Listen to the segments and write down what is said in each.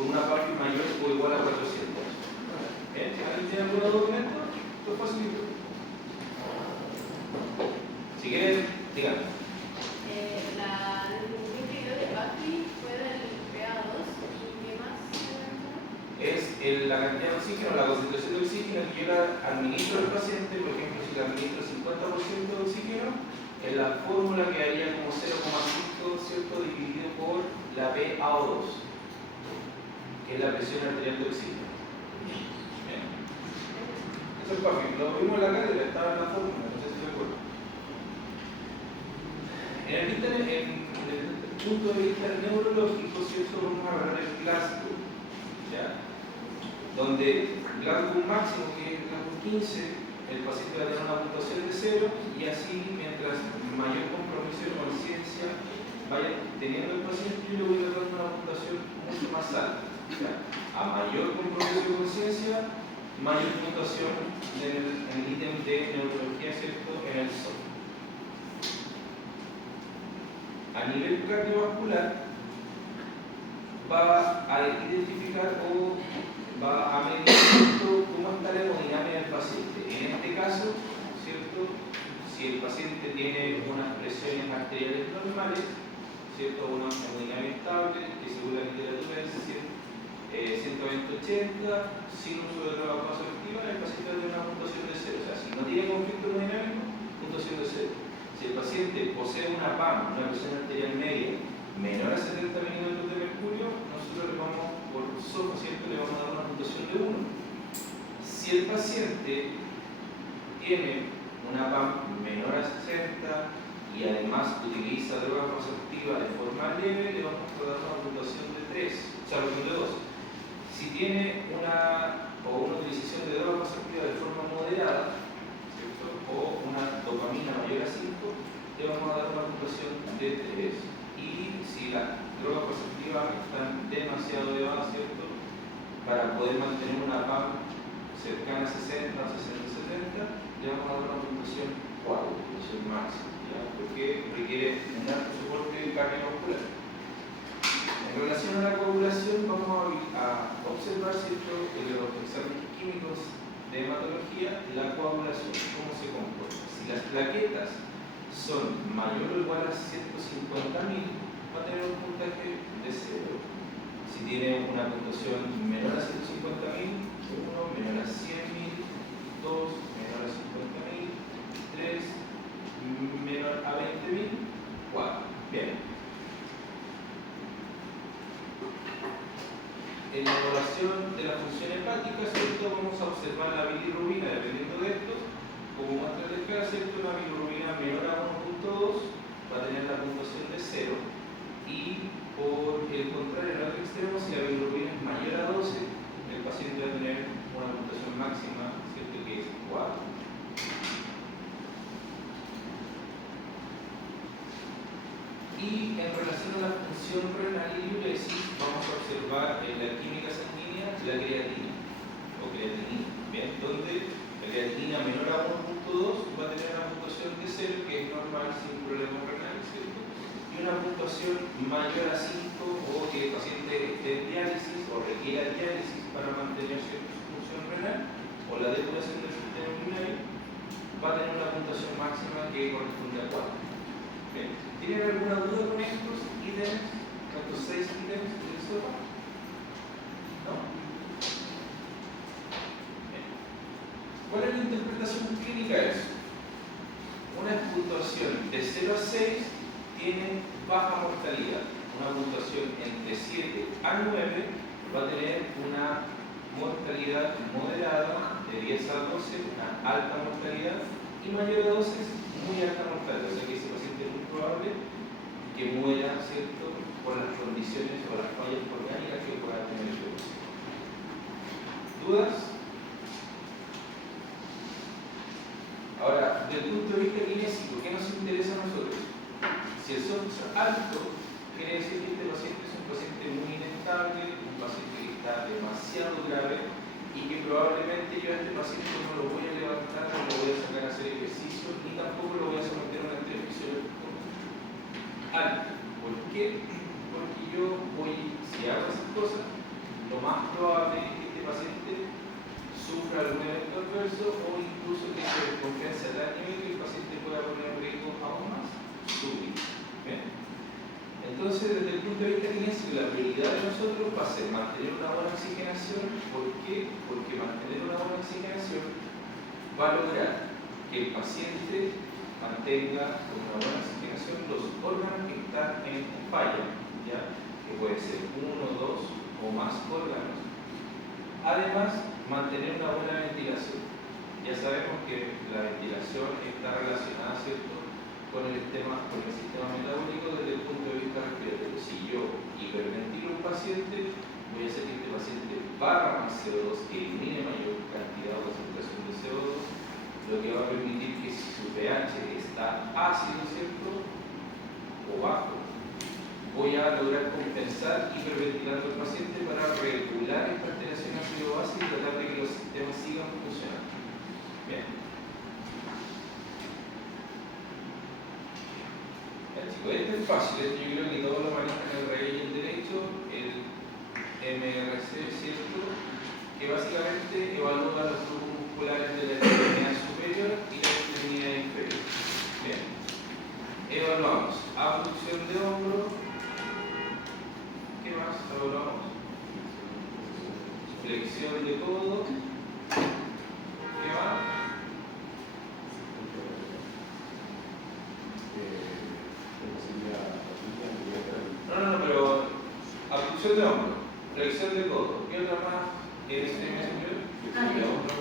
con una PAFI mayor o igual a 400. ¿Bien? Si alguien tiene algún documento, pues facilito. Si quieren, díganme. La distribución que dio de PAFI fue del PA2 y ¿qué más? Es la cantidad de oxígeno, la concentración de oxígeno que yo la administro al paciente. Por ejemplo, si le administro 50% de oxígeno, en la fórmula quedaría como 0,5, ¿cierto?, dividido por la PaO2, que es la presión arterial de oxígeno. Bien. Eso es PAFI. Lo vimos en la cátedra, estaba en la fórmula, no sé si recuerdo. Desde el punto de vista neurológico, ¿cierto?, vamos a agarrar el Glasgow, ¿ya? Donde Glasgow máximo, que es Glasgow 15, el paciente va a tener una puntuación de 0 y así, mientras mayor compromiso de conciencia vaya teniendo el paciente, yo le voy a dar una puntuación mucho más alta. ¿Ya? A mayor compromiso de conciencia, mayor puntuación en el ítem de neurología, ¿cierto?, en el SOP. A nivel cardiovascular, va a identificar o va a medir cómo está la hemodinámica del paciente. En este caso, ¿cierto?, si el paciente tiene unas presiones arteriales normales, ¿cierto?, una hemodinámica estable, que según la literatura es 120-80, sin uso de droga vasoactiva, el paciente tiene una puntuación de 0. O sea, si no tiene conflicto hemodinámico, puntuación de 0. Si el paciente posee una PAM, una presión arterial media, menor a 70 milímetros de mercurio, nosotros le vamos, por solo, ¿cierto?, le vamos a dar una puntuación de 1. Si el paciente tiene una PAM menor a 60 y además utiliza droga vasoactiva de forma leve, le vamos a dar una puntuación de 3, o sea, de 2. Si tiene una utilización de droga vasoactiva de forma moderada, ¿cierto?, o una dopamina mayor a 5, le vamos a dar una puntuación de 3. Y si las drogas vasoactivas están demasiado elevadas, ¿cierto?, para poder mantener una PAM cercana a 60 o 60-70, le vamos a dar una puntuación 4, puntuación máxima, ¿ya? Porque requiere un alto soporte cardiovascular. En relación a la coagulación, vamos a observar, ¿cierto?, en los exámenes químicos de hematología, la coagulación, cómo se comporta. Si las plaquetas son mayor o igual a 150.000, va a tener un puntaje de 0. Si tiene una puntuación menor a 150.000, 1, menor a 100.000, 2, menor a 50.000, 3, menor a 20.000, 4. Bien. En la evaluación de la función hepática, ¿cierto?, vamos a observar la bilirrubina, dependiendo de esto, como muestra de escala, ¿cierto?, una bilirrubina menor a 1.2 va a tener la puntuación de 0, y por el contrario, en el otro extremo, si la bilirrubina es mayor a 12, el paciente va a tener una puntuación máxima, ¿cierto?, que es 4. Y en relación a la función renal y diuresis, vamos a observar en la química sanguínea la creatina o creatinina, ¿bien? Donde la creatinina menor a 1.2 va a tener una puntuación de 0, que es normal sin problemas renales, ¿cierto? Y una puntuación mayor a 5, o que el paciente esté en diálisis o requiera diálisis para mantener cierta función renal, o la depuración del sistema urinario, va a tener una puntuación máxima que corresponde a 4. Bien. ¿Tienen alguna duda con estos ítems, estos 6 ítems del SOPA? ¿No? Bien. ¿Cuál es la interpretación clínica de eso? Una puntuación de 0 a 6 tiene baja mortalidad. Una puntuación entre 7 a 9 va a tener una mortalidad moderada de 10 a 12, una alta mortalidad, y mayor a 12 es muy alta mortalidad. O sea que ese paciente es muy probable que muera, ¿cierto?, por las condiciones o las fallas orgánicas que pueda tener el paciente. ¿Dudas? Ahora, desde el punto de vista kinésico, ¿qué nos interesa a nosotros? Si el SOP es alto, quiere decir que este paciente es un paciente muy inestable, un paciente que está demasiado grave y que probablemente yo a este paciente no lo voy a levantar, no lo voy a sacar a hacer ejercicio, ni tampoco lo voy a someter a una esterilización alta. ¿Por qué? Porque yo voy, si hago esas cosas, más probable es que este paciente sufra algún evento adverso o incluso que se desconfianza a tal nivel que el paciente pueda poner en riesgo aún más su vida. ¿Bien? Entonces, desde el punto de vista clínico, la prioridad de nosotros va a ser mantener una buena oxigenación. ¿Por qué? Porque mantener una buena oxigenación va a lograr que el paciente mantenga con una buena oxigenación los órganos que están en falla, ¿ya? Que puede ser uno, dos o más órganos. Además, mantener una buena ventilación. Ya sabemos que la ventilación está relacionada, ¿cierto?, con el sistema metabólico desde el punto de vista respiratorio. Si yo hiperventilo a un paciente, voy a hacer que este paciente barra más CO2, que elimine mayor cantidad o concentración de CO2, lo que va a permitir que si su pH está ácido, ¿cierto?, o bajo, voy a lograr compensar hiperventilando al paciente para regular esta alteración ácido-base y tratar de que los sistemas sigan funcionando. Bien. Ya, chicos, este es fácil, yo creo que todos lo manejan el rey y el derecho, el MRC, ¿cierto?, que básicamente evalúa los grupos musculares de la extremidad superior y la extremidad inferior. Bien. Evaluamos abducción de hombro. ¿Qué más evaluamos? Flexión de codo. ¿Qué más? No, pero abducción de hombro, flexión de codo. ¿Qué otra más es extremidad superior? Flexión de hombro.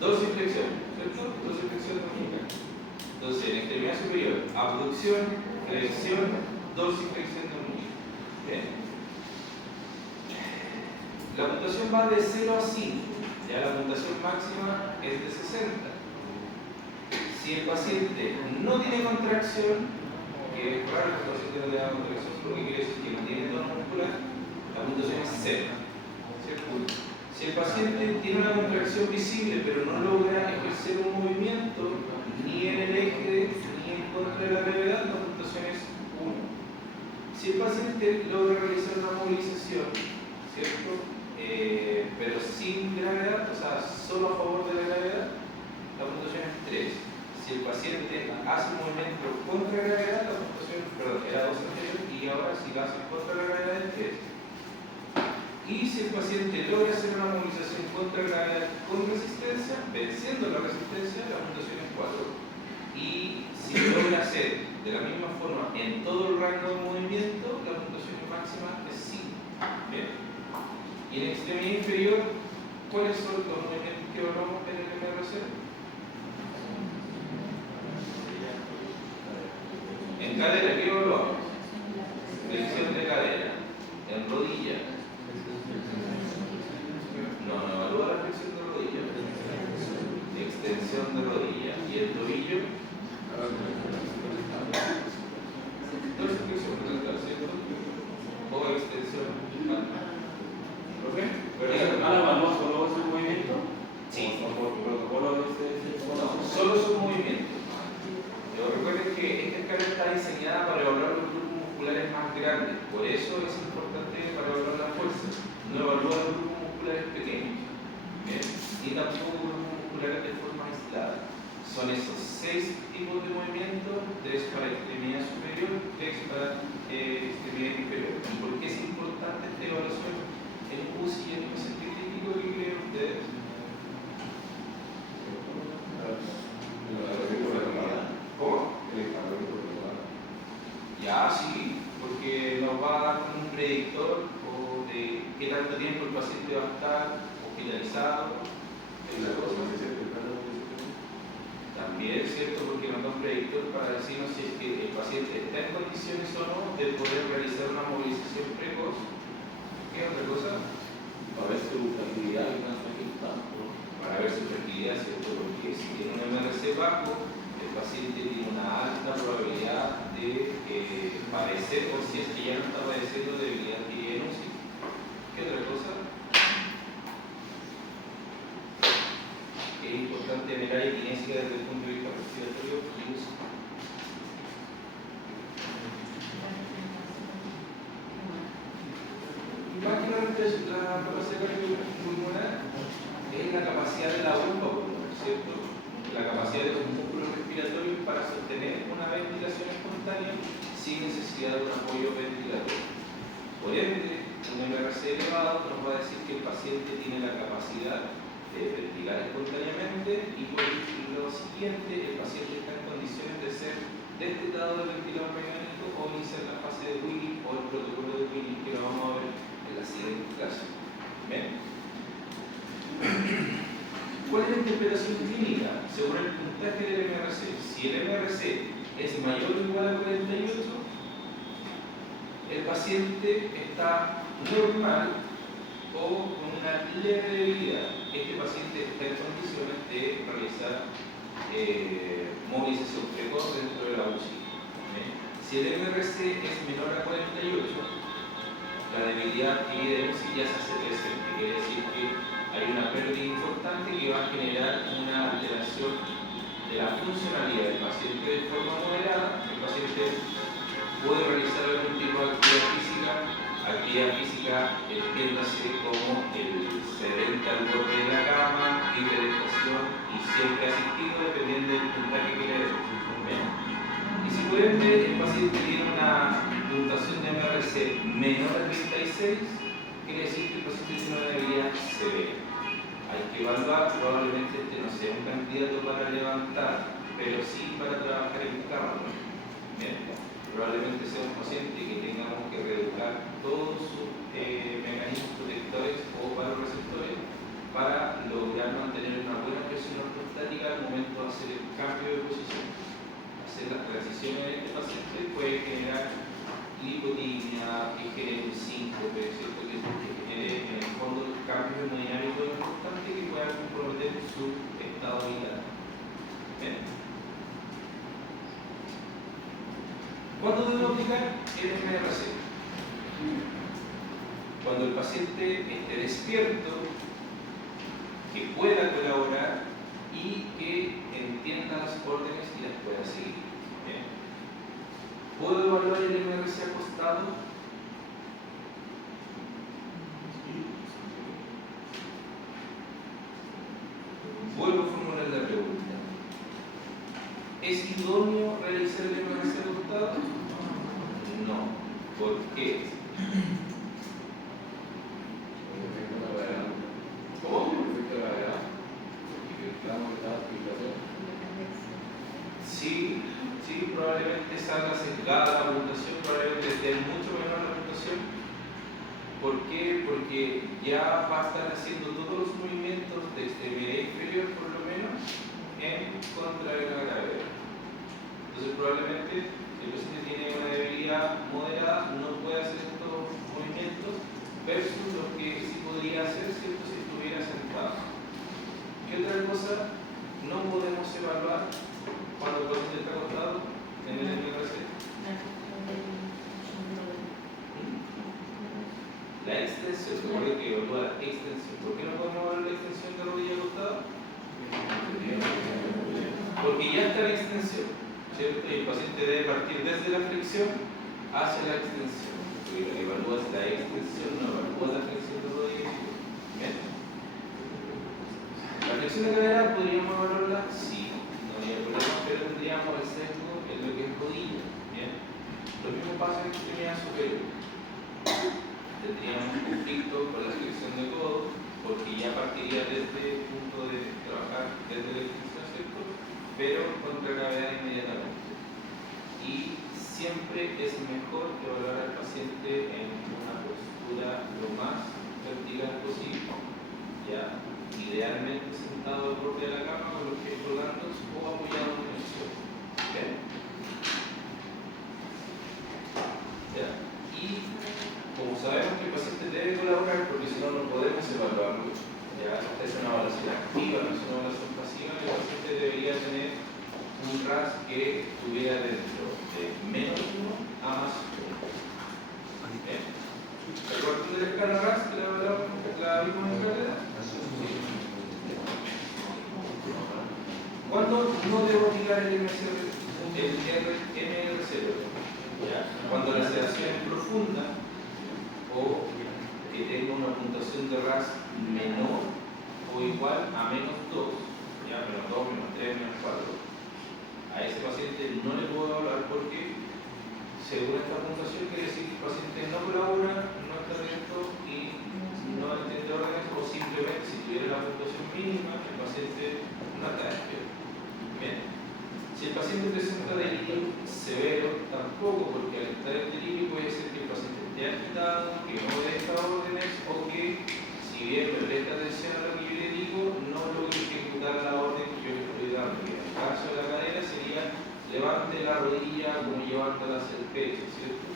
Dorsiflexión, ¿cierto? Dorsiflexión dominicana. Entonces, en extremidad superior, abducción, flexión, dorsiflexión dominicana. Bien. La puntuación va de 0 a 5. Ya la puntuación máxima es de 60. Si el paciente no tiene contracción, que es raro que el paciente no tenga contracción, lo que quiere decir que no tiene tono muscular, la puntuación es 0. ¿Cierto? Si el paciente tiene una contracción visible pero no logra ejercer un movimiento ni en el eje ni en contra de la gravedad, la puntuación es 1. Si el paciente logra realizar una movilización, ¿cierto?, pero sin gravedad, o sea, solo a favor de la gravedad, la puntuación es 3. Si el paciente hace un movimiento contra gravedad, la puntuación, perdón, era 2 anterior, y ahora si lo hace contra la gravedad es 3. Y si el paciente logra hacer una movilización contra gravedad con resistencia, venciendo la resistencia, la puntuación es 4. Y si logra hacer de la misma forma en todo el rango de movimiento, la puntuación máxima es 5. Bien. Y en extremidad inferior, ¿cuáles son los movimientos que evaluamos en el MRC? En cadera, ¿qué evaluamos? Flexión de cadera. En rodilla. No evalúa la flexión de rodilla. Extensión de rodilla. ¿Y el tobillo? Dorsiflexión plantar, ¿cierto? O extensión. ¿Ok? ¿Ahora evaluó solo ese movimiento? Sí. ¿O por protocolo No, solo su movimiento. Pero recuerden que esta escala está diseñada para evaluar los grupos musculares más grandes. Por eso es importante para evaluar la fuerza. No evalúa los grupos musculares pequeños. ¿Bien? Ni tampoco grupos musculares de forma aislada. Son esos 6 tipos de movimientos: 3 para extremidad superior, 3 para extremidad inferior. ¿Y por qué es importante esta evaluación en UCI y en el paciente clínico? ¿Qué creen ustedes? ¿Cómo? Ya, sí, porque nos va a dar un predictor de qué tanto tiempo el paciente va a estar hospitalizado. También es cierto, porque nos da un predictor para decirnos si es que el paciente está en condiciones o no de poder realizar una movilización precoz. ¿Qué otra cosa? Para ver su fertilidad y una fertilidad. Para ver su fertilidad, ¿cierto? Porque si tiene un MRC bajo, el paciente tiene una alta probabilidad de padecer, o si es que ya no está padeciendo, debilidad tibial-ósea. ¿Qué otra cosa? Es importante en el área kinésica desde el punto de vista respiratorio y uso la capacidad cardiopulmonar es la capacidad de la bomba pulmonar, ¿cierto? La capacidad de los músculos respiratorios para sostener una ventilación espontánea sin necesidad de un apoyo ventilatorio. Por ende, un MRC elevado nos va a decir que el paciente tiene la capacidad de ventilar espontáneamente y por lo siguiente, el paciente está en condiciones de ser destetado del ventilador mecánico o iniciar la fase de Willis o el protocolo de Willis que lo vamos a ver en la siguiente clase. ¿Bien? ¿Cuál es la interpretación clínica? Según el puntaje del MRC. Si el MRC es mayor o igual a 48, el paciente está normal o con una leve debilidad. Este paciente está en condiciones de realizar movilización precoz dentro de la UCI. Si el MRC es menor a 48, la debilidad que de UCI ya se hace presente, quiere decir que hay una pérdida importante que va a generar una alteración de la funcionalidad del paciente de forma moderada. El paciente puede realizar algún tipo de actividad física, entiéndase como el sedente al borde de la cama, hiperestación y siempre asistido dependiendo del puntaje que le dé. Y si pueden ver, el paciente tiene una puntuación de MRC menor a 36, quiere decir que el paciente tiene una debilidad severa. Hay que evaluar, probablemente este no sea un candidato para levantar, pero sí para trabajar en cama. Probablemente sea un paciente que tengamos que reeducar todos sus mecanismos protectores o vasoreceptores para lograr mantener una buena presión ortostática al momento de hacer el cambio de posición. Hacer las transiciones de este paciente puede generar lipotimia, que genere un síncope, ¿cierto? Que genere en el fondo cambios hemodinámicos importantes que puedan comprometer su estado vital. ¿Bien? ¿Cuándo debo aplicar el MRC? Cuando el paciente esté despierto, que pueda colaborar y que entienda las órdenes y las pueda seguir. ¿Bien? ¿Puedo evaluar el MRC acostado? Vuelvo a formular la pregunta. ¿Es idóneo realizar el MRC acostado? No. ¿Por qué? ¿Cómo? Sí, probablemente salga sesgada la puntuación, probablemente esté mucho menor la puntuación. ¿Por qué? Porque ya va a estar haciendo todos los movimientos de extremidad inferior, por lo menos, en contra de la gravedad. Entonces, probablemente, si el paciente tiene una debilidad moderada, no puede hacer estos movimientos versus lo que sí podría hacer, ¿cierto?, si estuviera sentado. ¿Qué otra cosa no podemos evaluar cuando el paciente está acostado en el MRC? La extensión, recuerden que evalúa la extensión. ¿Por qué no podemos evaluar la extensión de rodilla acostada? Porque ya está la extensión, ¿cierto? Y el paciente debe partir desde la flexión hacia la extensión. Porque lo que evalúa es la extensión, no evalúa la flexión de rodilla. ¿Bien? La flexión de cadera podríamos evaluarla, sí, no habría problema, pero tendríamos el sesgo en lo que es rodilla. ¿Bien? Lo mismo pasa en extremidad superior. Tendríamos un conflicto con la flexión de codo, porque ya partiría desde el punto de trabajar desde la extensión, ¿cierto? Pero contra gravedad inmediatamente. Y siempre es mejor evaluar al paciente en una postura lo más vertical posible, ya idealmente sentado al borde de la cama con los pies colgando o apoyado en el suelo. ¿Okay? ¿Ya? Y como sabemos que el paciente debe colaborar, porque si no, no podemos evaluarlo. Ya, esta es una evaluación activa, no es una evaluación pasiva. El paciente debería tener un RAS que estuviera dentro de menos 1 a más 1. ¿Recuerdan de la escala RAS que la vimos en carrera? ¿Cuándo no debo aplicar el MRC? Cuando la sedación es profunda o que tenga una puntuación de RAS menor o igual a -2, ya -2, -3, -4. A ese paciente no le puedo evaluar porque, según esta puntuación, quiere decir que el paciente no colabora, no está atento y no entiende órdenes, o simplemente, si tuviera la puntuación mínima, el paciente no está despierto. Bien. Si el paciente presenta delirio severo, tampoco, porque al estar en delirio puede ser que el paciente esté agitado, que no obedezca órdenes, o que, si bien me presta atención a lo que yo le digo, no logre ejecutar la orden que yo le estoy dando. Que en el caso de la cadera sería levante la rodilla como llevándola hacia el pecho, ¿cierto?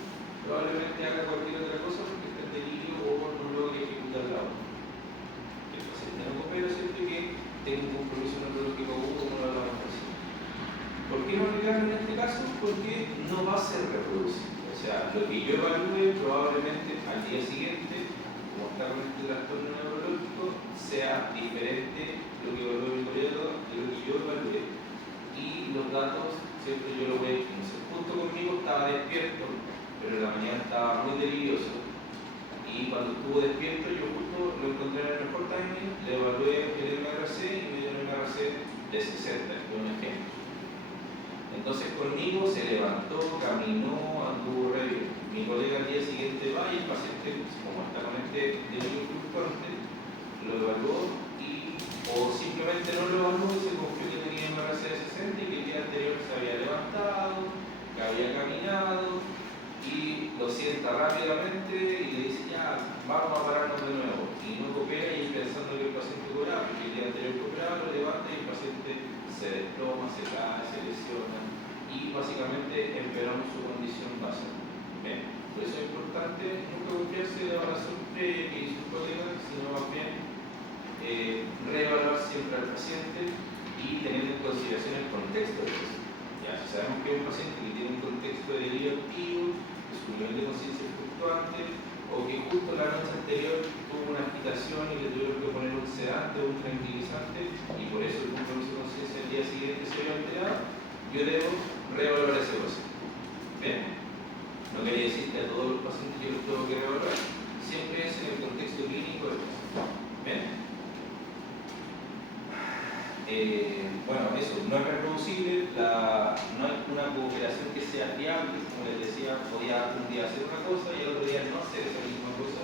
Probablemente haga cualquier otra cosa porque está en delirio o no logre ejecutar la orden. Que el paciente no coopera, ¿cierto? Y que tenga un compromiso neurológico agudo como lo hablamos recién. ¿Por qué no aplicarlo en este caso? Porque no va a ser reproducible. O sea, lo que yo evalúe probablemente al día siguiente, como está con este trastorno neurológico, sea diferente lo que evalué mi colega de lo que yo evalué. Y los datos, ¿cierto? Yo lo voy a conocer. Justo conmigo estaba despierto, pero en la mañana estaba muy delirioso. Y cuando estuvo despierto, yo justo lo encontré en el mejor timing, le evalué el MRC y me dio un MRC de 60, que es un ejemplo. Entonces conmigo se levantó, caminó, anduvo re bien. Mi colega al día siguiente va y el paciente, como está con este delirio fluctuante, lo evaluó y o simplemente no lo evaluó y se confió que tenía MRC de 60 y que el día anterior se había levantado, que había caminado y lo sienta rápidamente y le dice ya, vamos a pararnos de nuevo. Y no coopera y pensando que el paciente cobraba, porque el día anterior cooperaba, lo levanta y el paciente se desploma, se cae, se lesiona y básicamente empeoramos su condición básica. ¿Bien? Por eso es importante nunca confiarse de la evaluación previa que hizo un colega, sino más bien reevaluar siempre al paciente y tener en consideración el contexto del paciente. Ya, si sabemos que es un paciente que tiene un contexto de delirio activo, que su nivel de conciencia es fluctuante, o que justo la noche anterior tuvo una agitación y le tuvieron que poner un sedante o un tranquilizante y por eso el compromiso de conciencia el día siguiente se vio alterado, yo debo reevaluar ese paciente. ¿Bien? No quería decir que a todos los pacientes yo los tengo que reevaluar, siempre es en el contexto clínico del paciente. ¿Bien? Bueno, eso, no es reproducible, no hay una cooperación que sea fiable, como les decía, podía un día hacer una cosa y al otro día no hacer esa misma cosa,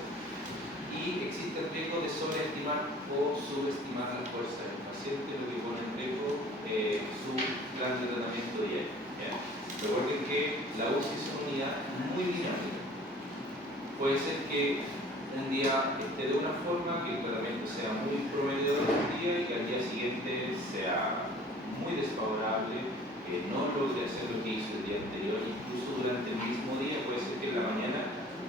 y existe el riesgo de sobreestimar o subestimar la fuerza del paciente, lo que pone en riesgo su plan de tratamiento diario. ¿Ya? Recuerden que la UCI es una unidad muy dinámica. Puede ser que un día esté de una forma, que el tratamiento sea muy prometedor un día y que al día siguiente sea muy desfavorable, que no logre hacer lo que hizo el día anterior, incluso durante el mismo día. Puede ser que en la mañana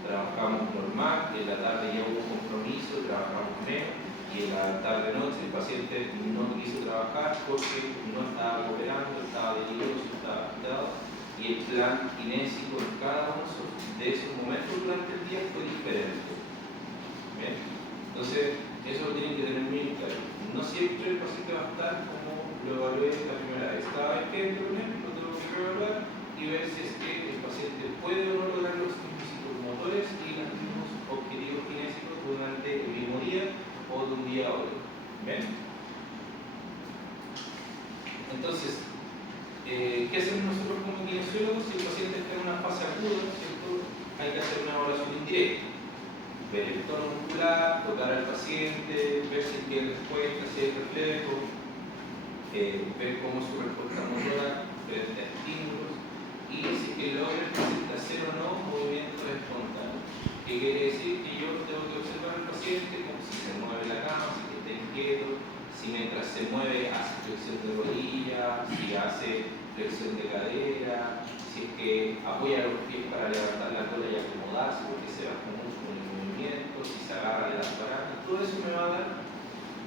trabajamos normal, que en la tarde ya hubo compromiso, trabajamos menos, y en la tarde-noche el paciente no quiso trabajar porque no estaba cooperando, estaba delirioso, estaba agitado, y el plan kinésico en cada uno de esos momentos durante el día fue diferente. ¿Bien? Entonces, eso lo tienen que tener muy claro. No siempre el paciente va a estar como lo evalué la primera vez. Cada vez que entro en él, lo tengo que reevaluar y ver si es que el paciente puede o no lograr los mismos motores y los mismos objetivos kinésicos durante el mismo día o de un día a otro. ¿Bien? Entonces, ¿qué hacemos nosotros como kinesiólogos? Si el paciente está en una fase aguda, ¿cierto? Hay que hacer una evaluación indirecta. Ver el tono muscular, tocar al paciente, ver si tiene respuesta, si hay reflejo, ver cómo su respuesta motora frente a estímulos y si que logra el paciente hacer o no movimientos espontáneos. ¿Qué quiere decir? Que yo tengo que observar al paciente como si se mueve la cama, si está inquieto, si mientras se mueve hace flexión de rodilla, si hace flexión de cadera, si es que apoya los pies para levantar la cola y acomodarse porque se baja mucho con el movimiento, si se agarra de las barajas. Todo eso me va a dar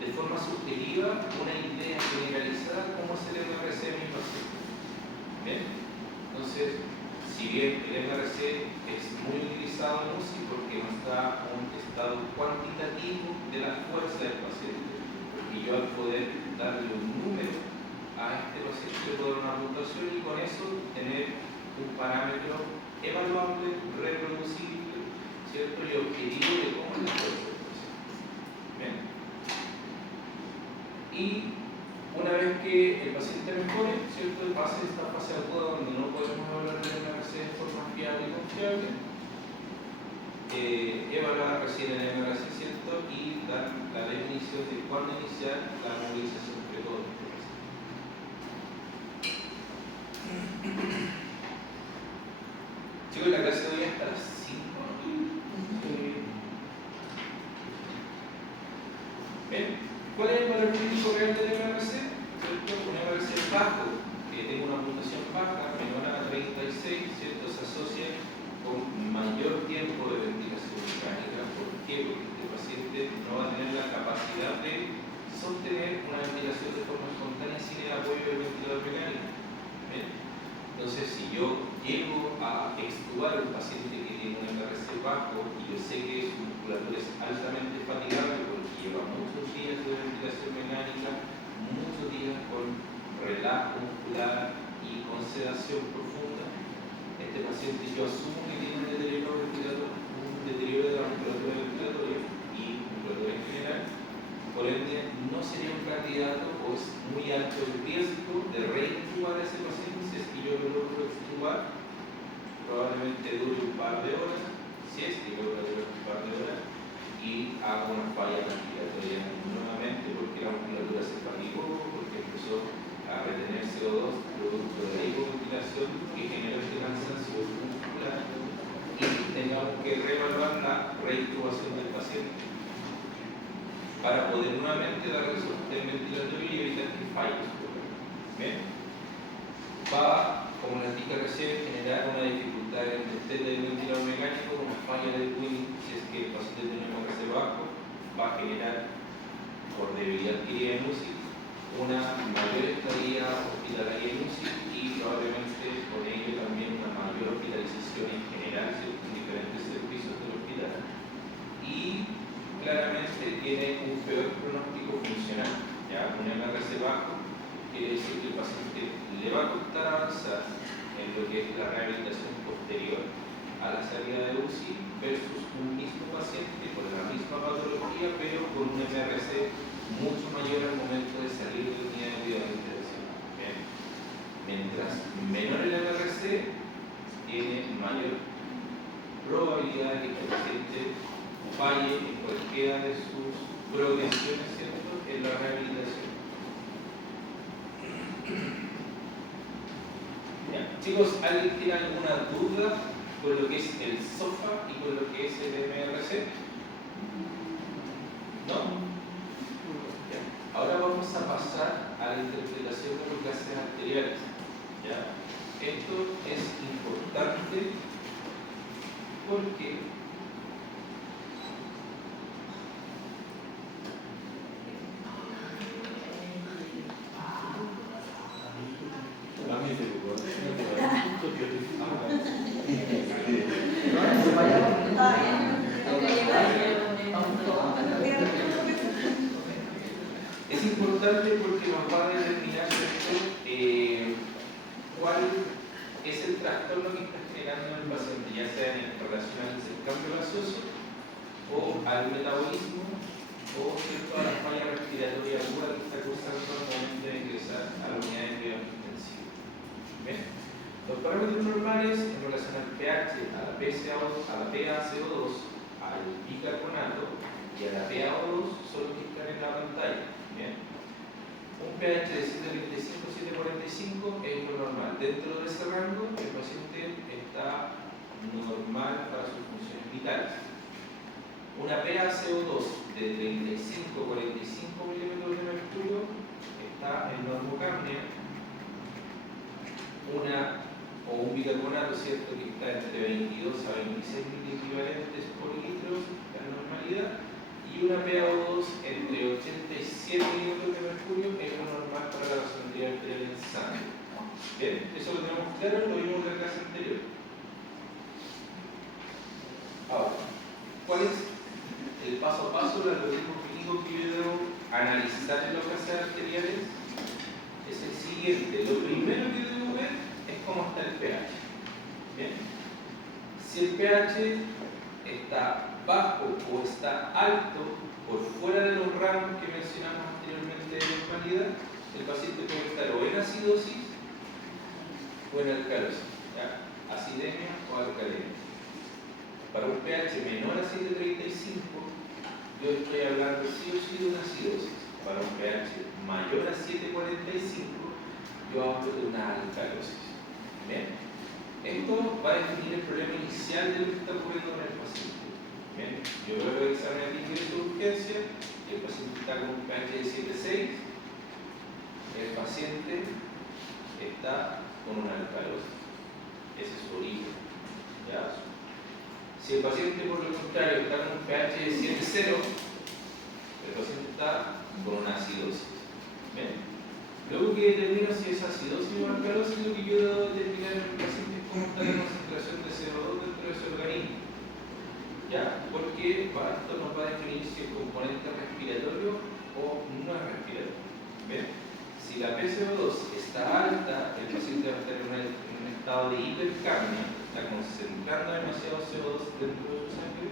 de forma subjetiva una idea generalizada de cómo es el MRC de mi paciente. ¿Bien? Entonces, si bien el MRC es muy utilizado en UCI porque nos da un estado cuantitativo de la fuerza del paciente, porque yo al poder darle un número a este paciente le puedo dar una puntuación y con eso tener un parámetro evaluable, reproducible, ¿cierto? Y objetivo de cómo es la fuerza del paciente. Bien. Y una vez que el paciente mejore, ¿cierto? Pase esta fase aguda donde no podemos hablar de MRC de forma fiable y confiable, evaluar recién el MRC, ¿cierto? Y dar la definición de cuándo iniciar la movilización entre todos los pacientes. Chicos, la clase de hoy hasta las 5, ¿no? Bien, ¿cuál es el valor clínico real del MRC? ¿Cierto? Un MRC bajo, que tenga una puntuación baja, menor a 36, ¿cierto? Se asocia con mayor tiempo de ventilación mecánica. ¿Por qué? Porque este paciente no va a tener la capacidad de sostener una ventilación de forma espontánea sin el apoyo del ventilador mecánico. ¿Bien? Entonces, si yo llego a extubar a un paciente que tiene un MRC bajo y yo sé que su musculatura es altamente fatigable porque lleva muchos días de ventilación mecánica, muchos días con relajo muscular y con sedación profunda, este paciente yo asumo que tiene un deterioro respiratorio, un deterioro de la musculatura ventilatoria y musculatura en general. Por ende, no sería un candidato o es muy alto el riesgo de reintubar a ese paciente si es que yo lo logro extubar. Probablemente dure un par de horas, si es que logro durar un par de horas, y hago una falla respiratoria nuevamente porque la musculatura se fatigó, porque empezó a retener CO2 producto de la hipoventilación que genera este cansancio muscular y tengamos que reevaluar la reintubación del paciente para poder nuevamente darle sostén ventilatorio y evitar que falle. ¿Bien? Va, como les dije recién, generar una dificultad en el test del ventilador mecánico, una falla del Winning si es que el paciente tiene un MRC bajo, va a generar, por debilidad adquirida en UCI, una mayor estadía hospitalaria en UCI y probablemente con ello también una mayor hospitalización en general en diferentes servicios del hospital. Y claramente tiene un peor pronóstico funcional. ¿Ya? Un MRC bajo quiere decir que el paciente le va a costar avanzar en lo que es la rehabilitación posterior a la salida de UCI versus un mismo paciente con la misma patología pero con un MRC mucho mayor al momento de salir de la unidad de cuidado intensivo. Mientras menor el MRC, tiene mayor probabilidad de que el paciente falle en cualquiera de sus progresiones, ¿cierto?, en la rehabilitación. ¿Ya? Chicos, ¿alguien tiene alguna duda con lo que es el SOFA y con lo que es el MRC? ¿No? ¿Ya? Ahora vamos a pasar a la interpretación de los gases arteriales. ¿Ya? Esto es importante porque es importante porque nos va a determinar cuál es el trastorno que está generando en el paciente, ya sea en relación al intercambio gaseoso o al metabolismo o ¿cierto?, a la falla respiratoria aguda que está causando al momento de ingresar a la unidad de cuidado intensivo. ¿Bien? Los parámetros normales en relación al pH, a la PaCO2, al bicarbonato y a la PaO2 son los que están en la pantalla. ¿Bien? Un pH de 7.25-7.45 es lo normal. Dentro de ese rango, el paciente está normal para sus funciones vitales. Una PaCO2 de 35-45 milímetros de mercurio está en normocapnia. Un bicarbonato, ¿cierto?, que está entre 22 a 26 miliequivalentes por litro, la normalidad. Y una PaO2 entre 87 milímetros de mercurio es lo normal para la gasometría arterial en sangre. Bien, eso lo tenemos claro, lo vimos en la clase anterior. Ahora, ¿cuál es el paso a paso del algoritmo clínico que yo debo analizar en los gases arteriales? Es el siguiente. Lo primero que debo ver es cómo está el pH. Bien. Si el pH está bajo o está alto por fuera de los rangos que mencionamos anteriormente de normalidad, el paciente puede estar o en acidosis o en alcalosis, ¿ya? Acidemia o alcalemia. Para un pH menor a 7,35, yo estoy hablando sí o sí de una acidosis. Para un pH mayor a 7,45, yo hablo de una alcalosis. ¿Bien? Esto va a definir el problema inicial de lo que está ocurriendo con el paciente. ¿Bien? Yo veo el examen de ingreso de urgencia y el paciente está con un pH de 7,6. El paciente está con una alcalosis. Ese es su origen. ¿Ya? Si el paciente, por el contrario, está con un pH de 7,0, el paciente está con una acidosis. ¿Bien? Luego que determino si es acidosis o alcalosis, lo que yo debo determinar en el paciente es cómo está la concentración de CO2 dentro de su organismo. ¿Ya? Porque para esto nos va a definir si el componente es respiratorio o no es respiratorio. ¿Bien? Si la PCO2 está alta, el paciente va a estar en un estado de hipercapnia, está concentrando demasiado CO2 dentro de su sangre,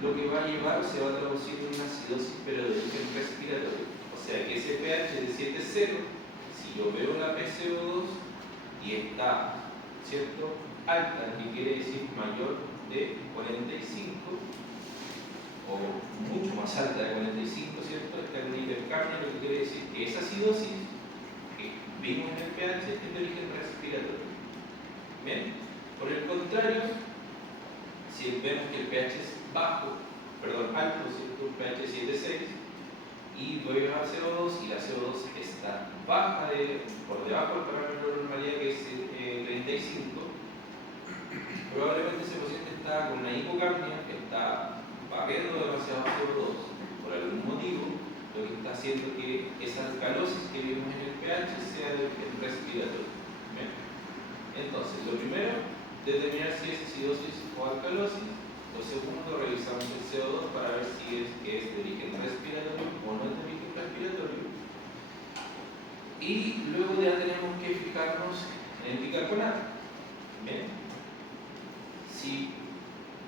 lo que va a llevar se va a traducir en una acidosis pero de origen respiratorio. O sea que ese pH de 7,0, si yo veo la PCO2 y está, ¿cierto?, alta, que quiere decir mayor de 45, o mucho más alta de 45, ¿cierto?, está en una hipercapnia, lo que quiere decir que esa acidosis que vimos en el pH es de origen respiratorio. Bien, por el contrario, si vemos que el pH es alto, ¿cierto?, un pH 7,6, y voy a la CO2 y la CO2 está baja por debajo del parámetro de normalidad que es 35, probablemente ese paciente está con una hipocapnia, está barriendo demasiado CO2 por algún motivo, lo que está haciendo que esa alcalosis que vimos en el pH sea el respiratorio. ¿Bien? Entonces, lo primero, determinar si es acidosis o alcalosis. Lo segundo, revisamos el CO2 para ver si es de origen respiratorio o no es de origen respiratorio. Y luego ya tenemos que fijarnos en el bicarbonato. ¿Bien? Si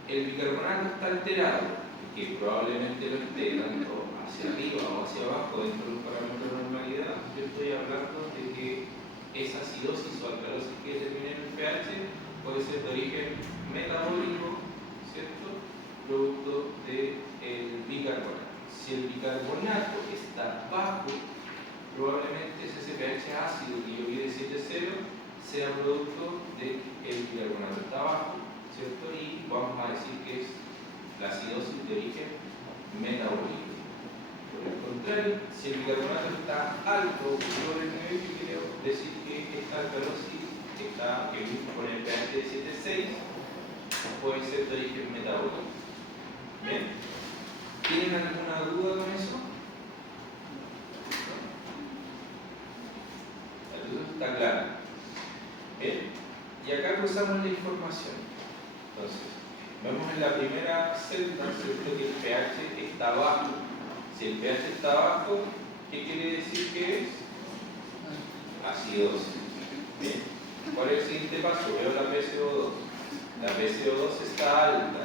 el bicarbonato está alterado, que probablemente lo esté tanto hacia arriba o hacia abajo dentro de un parámetro de normalidad, yo estoy hablando de que esa acidosis o alcalosis que determina el pH puede ser de origen metabólico, ¿cierto?, producto del bicarbonato. Si el bicarbonato está bajo, probablemente ese pH ácido que yo vi de 7,0 sea producto de que el bicarbonato está bajo, ¿cierto?, y vamos a decir que es la acidosis de origen metabólico. Por el contrario, si el bicarbonato está alto, yo quiero decir que esta alcalosis que vimos con el pH de 7,6 puede ser de origen metabólico. ¿Bien? ¿Tienen alguna duda con eso? Entonces está claro. Bien. Y acá cruzamos la información. Entonces, vemos en la primera celda, ¿cierto?, que el pH está bajo. Si el pH está bajo, ¿qué quiere decir que es? Acidosis. Bien. ¿Cuál es el siguiente paso? Veo la PCO2. La PCO2 está alta.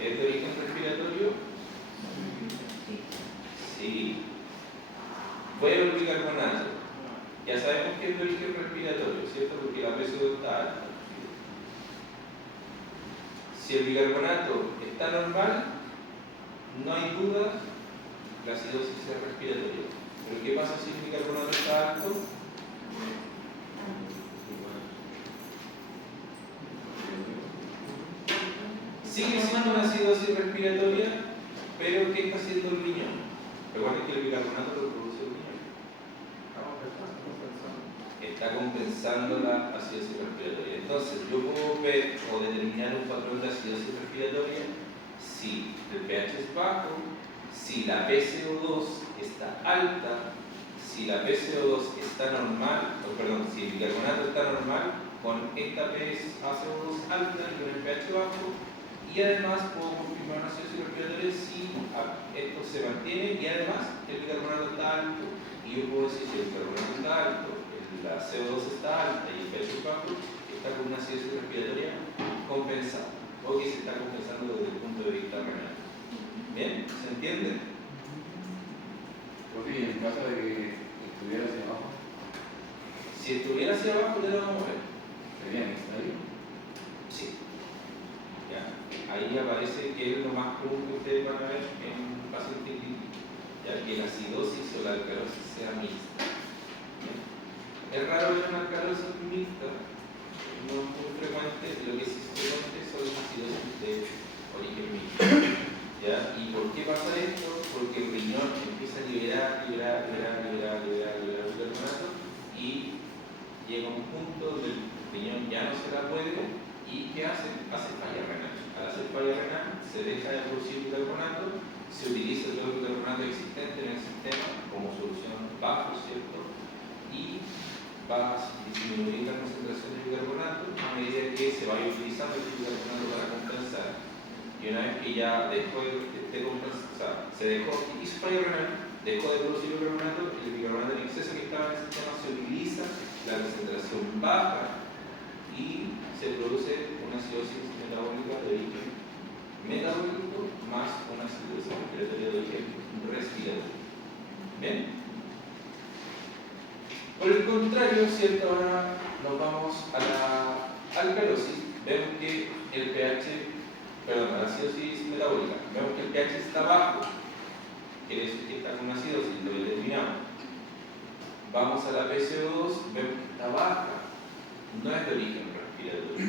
¿Es de origen respiratorio? Sí. Veo el bicarbonato. Ya sabemos que es de origen respiratorio, ¿cierto? Porque la PCO2 está alta. Si el bicarbonato está normal, no hay duda, la acidosis es respiratoria. Pero ¿qué pasa si el bicarbonato está alto? Sigue siendo una acidosis respiratoria, pero ¿qué está haciendo el riñón? Recuerden que el bicarbonato lo produce el riñón. Está compensando la acidosis respiratoria. Entonces, yo puedo ver o determinar un patrón de acidosis respiratoria si el pH es bajo, si la PCO2 está alta, si la PCO2 está normal, si el bicarbonato está normal, con esta PCO2 alta y con el pH bajo, y además puedo confirmar una acidosis respiratoria si esto se mantiene y además el bicarbonato está alto, y yo puedo decir si el bicarbonato está alto, la CO2 está alta y el pH es bajo, está con una acidosis respiratoria compensada. o que se está compensando desde el punto de vista renal. ¿Bien? ¿Se entiende? Porque en caso de que estuviera hacia abajo, Si estuviera hacia abajo, te lo vamos a ver. sería necesario. Sí. Ya. Ahí aparece que es lo más común que ustedes van a ver en un paciente clínico, ya que la acidosis o la alcalosis sea mixta. Bien. Es raro ver una alcalosis mixta, no es muy frecuente. Lo que sí se conoce son las acidosis de origen mixto. ¿Ya? ¿Y por qué pasa esto? Porque el riñón empieza a liberar bicarbonato y llega a un punto donde el riñón ya no se la puede y ¿qué hace? Hace falla renal. Al hacer falla renal se deja de producir bicarbonato, se utiliza todo el bicarbonato existente en el sistema como solución bajo, ¿cierto? Y va a disminuir la concentración de bicarbonato a medida que se vaya utilizando el bicarbonato para compensar. Y una vez que ya dejó se dejó, hizo falla renal, dejó de producir bicarbonato, el bicarbonato en exceso que estaba en el sistema se utiliza, la concentración baja y se produce una acidosis metabólica de origen metabólico más una acidosis respiratoria de origen respiratorio. ¿Bien? Por el contrario, ¿cierto? Ahora nos vamos a la alcalosis. Vemos que el pH, perdón, a la acidosis metabólica, vemos que el pH está bajo, quiere decir que está con una acidosis, lo determinamos. Vamos a la PCO2, vemos que está baja, no es de origen respiratorio.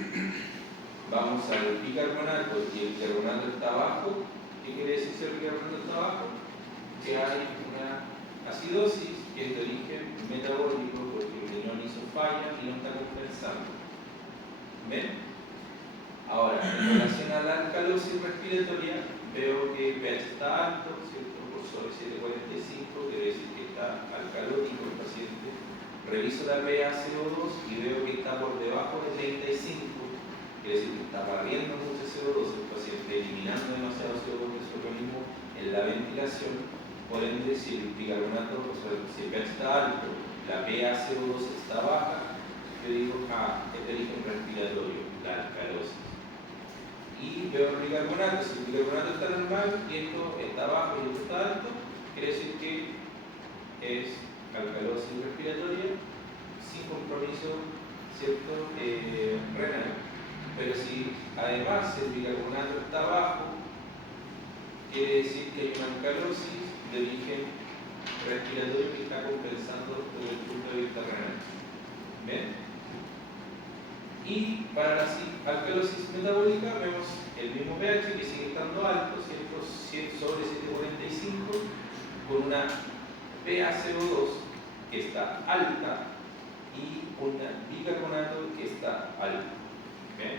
Vamos al bicarbonato, y el bicarbonato está bajo. ¿Qué quiere decir si el bicarbonato está bajo? Que hay una acidosis que es de origen metabólico porque el riñón hizo falla y no está compensando. ¿Ven? Ahora, en relación a la alcalosis respiratoria, veo que el pH está alto, ¿cierto? Por sobre 7,45, quiere decir que está alcalótico el paciente. Reviso la PaCO2 y veo que está por debajo de 35, quiere decir que está barriendo mucho CO2 el paciente, eliminando demasiado CO2 de su organismo en la ventilación. Por ende, si el bicarbonato, o sea, si el pH está alto, la PaCO2 está baja, yo digo, es de origen respiratorio, la alcalosis. Y veo el bicarbonato, si el bicarbonato está normal y esto está bajo y esto está alto, quiere decir que es alcalosis respiratoria sin compromiso, ¿cierto? Renal. Pero si además el bicarbonato está bajo, quiere decir que hay una alcalosis de origen respiratorio que está compensando desde el punto de vista renal. ¿Ven? Y para la alcalosis metabólica vemos el mismo pH que sigue estando alto, ¿cierto? Sobre 7,45, con una PaCO2 que está alta y un bicarbonato que está alto. ¿Okay?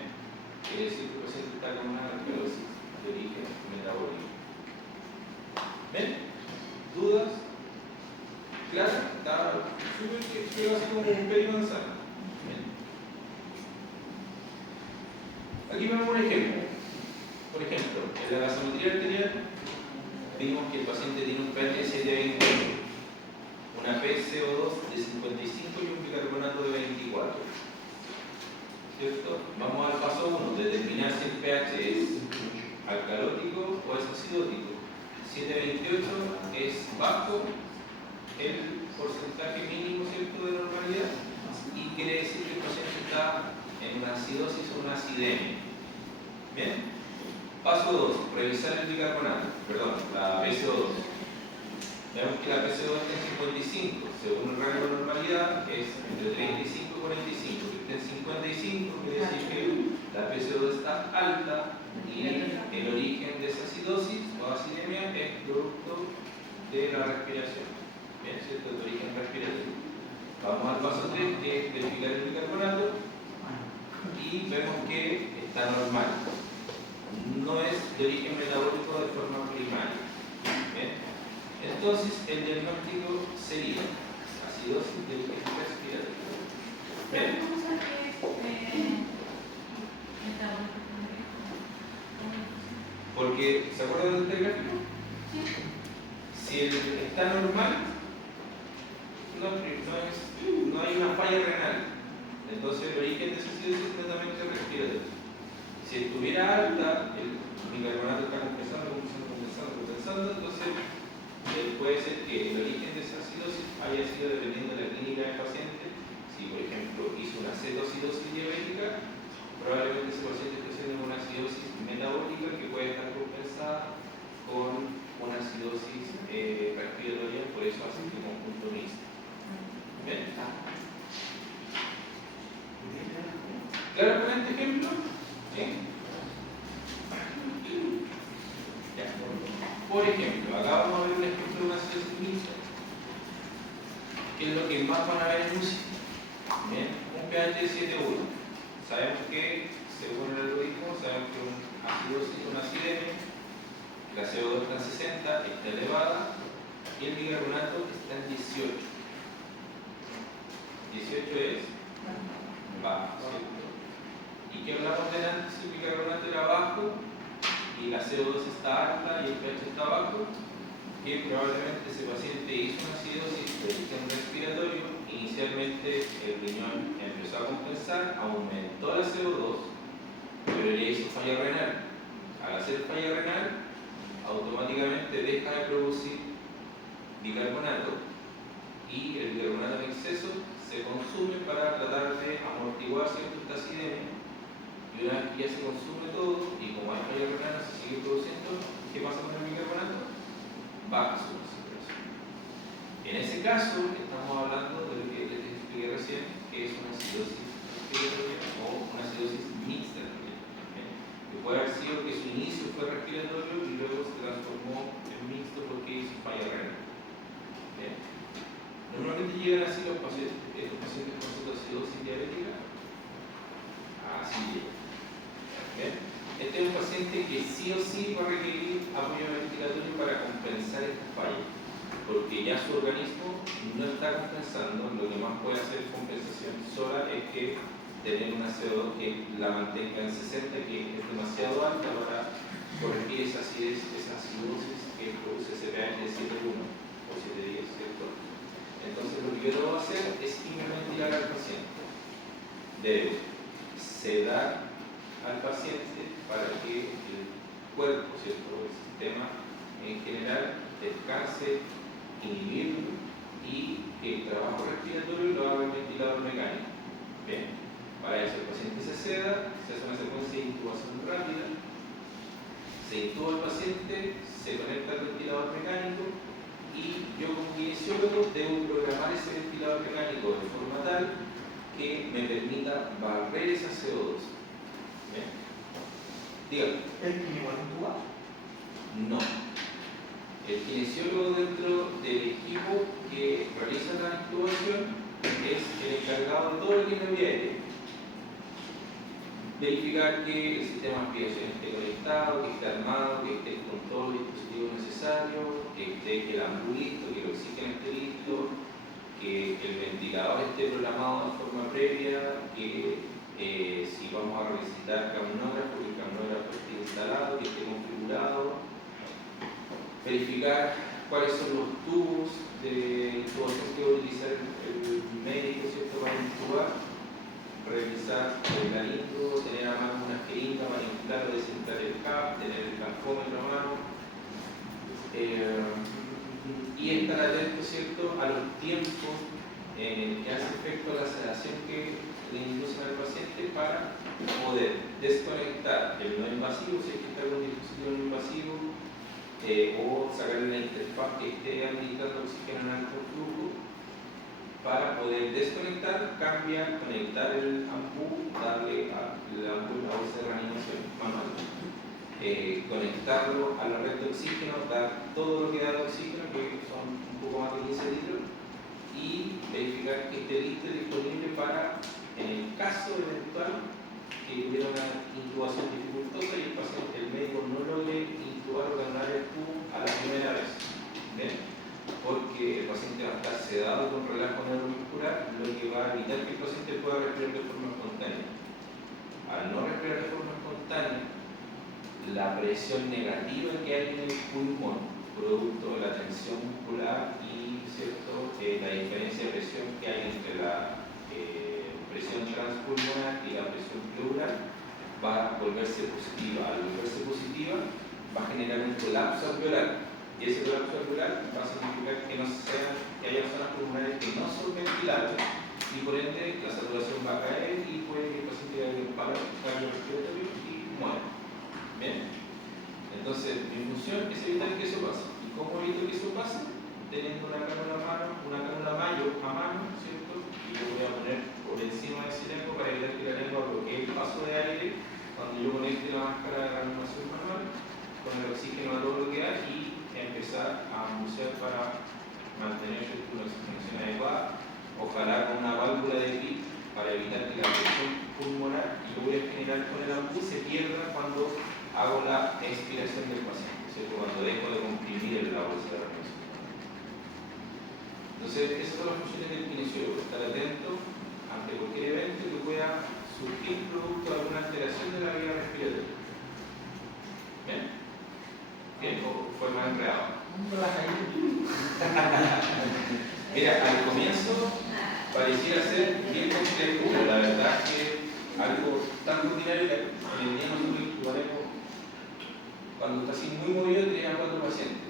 Quiere decir que el paciente está con una alcalosis de origen metabólico. ¿Ven? ¿Dudas? ¿Claro? Está súper que así como un pelo manzana. Aquí vemos un ejemplo. Por ejemplo, en la gasometría arterial vimos que el paciente tiene un pH de 7,28, una PCO2 de 55 y un bicarbonato de 24. ¿Cierto? Vamos al paso 1, determinar si el pH es alcalótico o es acidótico. 7,28 es bajo el porcentaje mínimo, ¿cierto?, de normalidad, y quiere decir que el paciente está en una acidosis o una acidemia. Bien. Paso 2, revisar el bicarbonato, perdón, la PCO2. Vemos que la PCO2 está en 55, según el rango de normalidad es entre 35 y 45. Que esté en 55 quiere decir que la PCO2 está alta y el origen de esa acidosis o acidemia es producto de la respiración. Bien, ¿cierto? De origen respiratorio. Vamos al paso 3, que es verificar el bicarbonato y vemos que está normal. No es de origen metabólico de forma primaria. ¿Bien? Entonces, el diagnóstico sería acidosis de origen respiratorio. ¿Bien? Porque, ¿se acuerdan de este gráfico? Si está normal, no hay una falla renal. Entonces, el origen de esa acidosis es netamente respiratorio. Si estuviera alta, el bicarbonato está compensando, entonces puede ser que el origen de esa acidosis haya sido dependiendo de la clínica del paciente. Si, por ejemplo, hizo una cetoacidosis diabética, probablemente ese paciente esté haciendo una acidosis metabólica que puede estar compensada con una acidosis respiratoria, por eso hace un conjunto mixto. ¿Ven? ¿Claro con este ejemplo? ¿Sí? Ya. Por ejemplo, acá vamos a ver un ejemplo de una acidosis mixta. ¿Qué es lo que más van a ver en UCI? ¿Bien? Un pH de 7,1. Sabemos que, según el algoritmo, sabemos que una acidosis, una acidemia, la CO2 está en 60, está elevada, y el bicarbonato está en 18. 18 es bajo, ¿cierto? ¿Y qué hablamos delante si el bicarbonato era bajo y la CO2 está alta y el pH está bajo? Que probablemente ese paciente hizo una acidosis de origen respiratorio. Inicialmente el riñón empezó a compensar, aumentó la CO2, pero le hizo falla renal. Al hacer falla renal, automáticamente deja de producir bicarbonato y el bicarbonato en exceso se consume para tratar de amortiguar esta acidemia. Y una vez que ya se consume todo y como hay falla renal no se sigue produciendo, ¿qué pasa con el bicarbonato? Baja su concentración. En ese caso estamos hablando de lo que les expliqué recién, que es una acidosis respiratoria o una acidosis mixta también. Que puede haber sido que su inicio fue respiratorio y luego se transformó en mixto porque hizo falla renal. ¿Bien? Normalmente llegan así los pacientes con cetoacidosis diabética. Así llegan. ¿Bien? Este es un paciente que sí o sí va a requerir apoyo ventilatorio para compensar esta falla, porque ya su organismo no está compensando. Lo que más puede hacer compensación sola es que tener una CO2 que la mantenga en 60, que es demasiado alta para corregir esa acidosis que produce ese pH de 7,1 o 7,10, ¿cierto? Entonces lo que yo debo hacer es hiperventilar al paciente. Debo sedar al paciente para que el cuerpo, ¿cierto?, el sistema en general descanse, inhibirlo y que el trabajo respiratorio lo haga el ventilador mecánico. Bien, para eso el paciente se seda, se hace una secuencia de intubación rápida, se intuba al paciente, se conecta al ventilador mecánico y yo como kinesiólogo debo programar ese ventilador mecánico de forma tal que me permita barrer esa CO2. ¿Bien? Dígame. ¿El que igual intuba? No. El kinesiólogo dentro del equipo que realiza la intubación es el encargado de todo el equipo aéreo. Verificar que el sistema de aspiración esté conectado, que esté armado, que esté con todos los dispositivos necesarios, que el AMBU listo, que el oxígeno esté listo, que el ventilador esté programado de forma previa, que si vamos a revisitar camnógrafo, que el camnógrafo esté instalado, que esté configurado, verificar cuáles son los tubos de intubación que va a utilizar el médico, ¿cierto?, para intubar, revisar el laringo, tener a mano una jeringa para inflar o desinflar el CAP, tener el calfómetro a mano, y estar atento, ¿cierto?, a los tiempos que hace efecto la sedación que le inducen al paciente para poder desconectar el no invasivo, si es que está con un dispositivo no invasivo, o sacar una interfaz que esté administrando oxígeno en alto flujo, para poder desconectar, cambiar, conectar el AMPU, darle al AMPU la bolsa de reanimación manual, conectarlo a la red de oxígeno, dar todo lo que da de oxígeno, que son un poco más de 15 litros, y verificar que esté listo y disponible para, en el caso eventual que hubiera una intubación dificultosa y el paciente, el médico no logre intubar o ganar el tubo a la primera vez. ¿Bien? Porque el paciente va a estar sedado con relajo neuromuscular, lo que va a evitar que el paciente pueda respirar de forma espontánea. Al no respirar de forma espontánea, la presión negativa que hay en el pulmón, producto de la tensión muscular y, ¿cierto?, la diferencia de presión que hay entre la presión transpulmonar y la presión pleural, va a volverse positiva. Al volverse positiva, va a generar un colapso alveolar. Y ese colapso alveolar va a significar que haya zonas pulmonares que no son ventilables y por ende la saturación va a caer y puede que el paciente haya un paro cardiorrespiratorio y muera. Bien. Entonces, mi función es evitar que eso pase. ¿Y cómo evito que eso pase? Teniendo una cánula mayo a mano, ¿cierto? Y yo voy a poner por encima de ese lengua para evitar que la lengua bloquee el paso de aire cuando yo conecte la máscara de reanimación manual con el oxígeno a todo bloquear y empezar a bucear para mantener una oxigenación adecuada, ojalá con una válvula de grip para evitar que la presión pulmonar que yo voy a generar con el AMBU se pierda cuando hago la expiración del paciente, ¿cierto? Cuando dejo de comprimir la bolsa de reanimación. Entonces, esas son las funciones del kinesiólogo, estar atento ante cualquier evento que pueda surgir producto de alguna alteración de la vía respiratoria. ¿Bien? Bien, o fue más enredado. Mira, al comienzo pareciera ser bien complejo, pero la verdad es que algo tan rutinario que en el día nosotros lo cuando está así muy movido tenía 4 pacientes.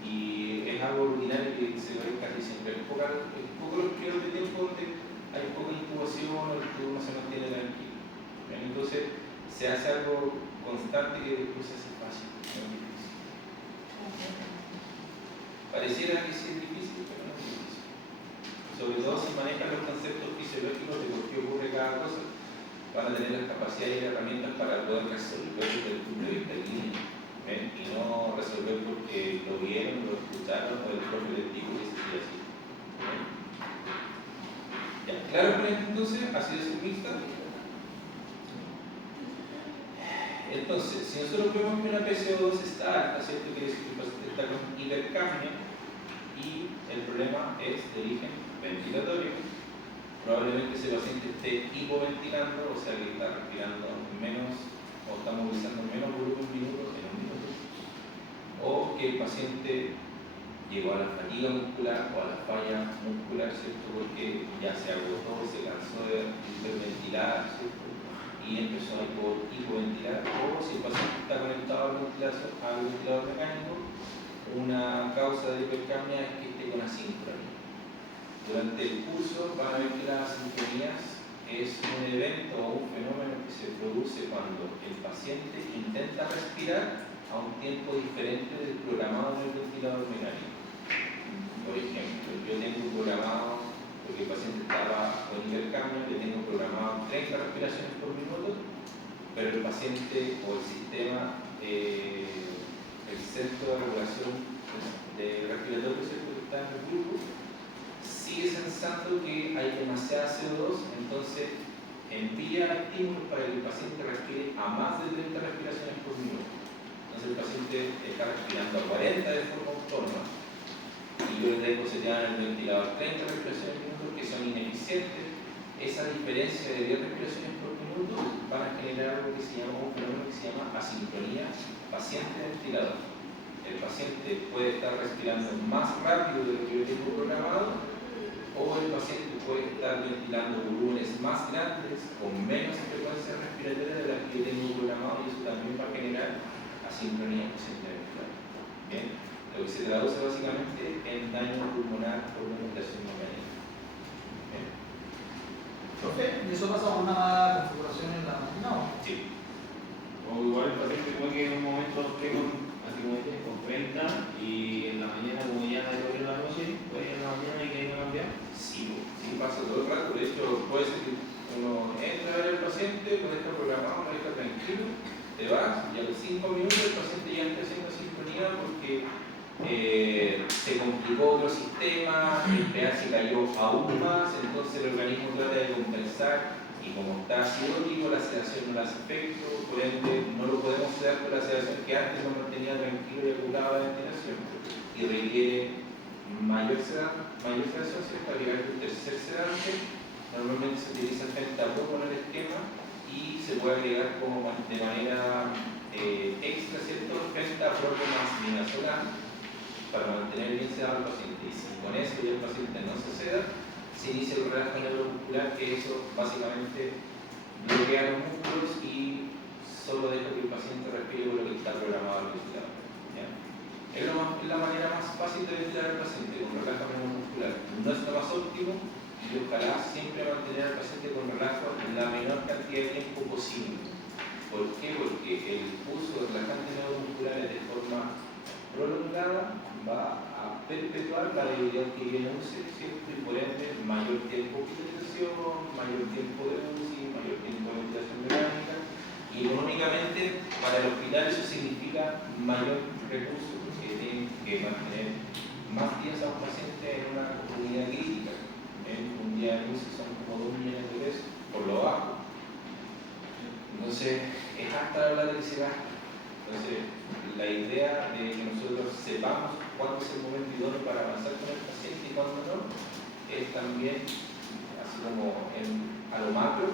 Y es algo rutinario que se ve casi siempre. Es poco los periodos de tiempo donde hay poca incubación o el turno se mantiene tranquilo. Entonces se hace algo constante que después se hace fácil. Pareciera que sí es difícil, pero no es difícil. Sobre todo si manejan los conceptos fisiológicos de por qué ocurre cada cosa, van a tener las capacidades y herramientas para poder resolver desde el punto de vista clínico. Y no resolver porque lo vieron, lo escucharon o el propio les dijo que se sigue así. Ya, claro con esto entonces, acidosis mixta. Entonces, si nosotros vemos que una PCO2 está alta, ¿cierto? Quiere decir que el paciente está con hipercapnia y el problema es de origen ventilatorio. Probablemente ese paciente esté hipoventilando, o sea que está respirando menos o está movilizando menos volumen minutos en un minuto. O que el paciente llegó a la fatiga muscular o a la falla muscular, ¿cierto? Porque ya se agotó, se cansó de hiperventilar, ¿cierto? Y empezó a hipoventilar, o si el paciente está conectado al ventilador mecánico, una causa de hipercapnia es que esté con asincronía. Durante el curso van a ver que las asincronías es un evento o un fenómeno que se produce cuando el paciente intenta respirar a un tiempo diferente del programado en el ventilador mecánico. Por ejemplo, yo tengo programado, porque el paciente estaba con hipercapnia, le tengo programado 30 respiraciones por minuto, pero el paciente o el sistema, el centro de regulación de respiratorio que está en el grupo, sigue pensando que hay demasiada CO2, entonces envía estímulos para que el paciente respire a más de 30 respiraciones por minuto. Entonces el paciente está respirando a 40 de forma autónoma y yo le tengo seteado en el ventilador 30 respiraciones por minuto que son ineficientes. Esa diferencia de 10 respiraciones por minuto van a generar algo que se llama un fenómeno que se llama asincronía paciente-ventilador. El paciente puede estar respirando más rápido de lo que yo tengo programado, o el paciente puede estar ventilando volúmenes más grandes con menos frecuencia respiratoria de la que yo tengo programado, y eso también va a generar asincronía paciente-ventilador. Bien, lo que se traduce básicamente en daño pulmonar por ventilación mecánica. Bien. Profe, ¿y eso pasa con una mala configuración en la máquina o? Sí. O igual el paciente puede que en un momento esté con 30 y en la mañana, como ya de la noche, puede ir en la mañana y que hay que cambiar. Sí, pasa todo el rato. De hecho, puede ser que uno entra a ver al paciente, puede estar programado, puede estar tranquilo, te vas y a los 5 minutos el paciente ya está haciendo sincronía porque se complicó otro sistema, el pH cayó aún más, entonces el organismo trata de compensar y como está acidótico, la sedación no le hace efecto, por ende no lo podemos sedar con la sedación que antes nos mantenía tranquilo y regulado la ventilación y requiere mayor sedación, ¿cierto? Agregar un tercer sedante, normalmente se utiliza fentapropo en el esquema y se puede agregar como de manera extra, ¿cierto? Fentapropo más midazolam para mantener bien sedado al paciente, y si con eso ya el paciente no se seda, se inicia el relajo neuromuscular, que eso básicamente bloquea los músculos y solo deja que el paciente respire por lo que está programado el ventilador. ¿Ya? Es la manera más fácil de ventilar al paciente, con relajamiento muscular. No es lo más óptimo y ojalá siempre mantener al paciente con relajo en la menor cantidad de tiempo posible. ¿Por qué? Porque el uso de relajantes neuromusculares de forma prolongada va a perpetuar la debilidad que viene un ¿cierto? Y por ende mayor tiempo de hospitalización, mayor tiempo de UCI, mayor tiempo de ventilación mecánica y económicamente para el hospital eso significa mayor recursos porque tienen que mantener más días a un paciente en una comunidad crítica. En un día de UCI son como 2 millones de pesos por lo bajo. Entonces es hasta la que se gasta. Entonces, la idea de que nosotros sepamos cuándo es el momento idóneo para avanzar con el paciente y cuándo no, es también, así como a lo macro,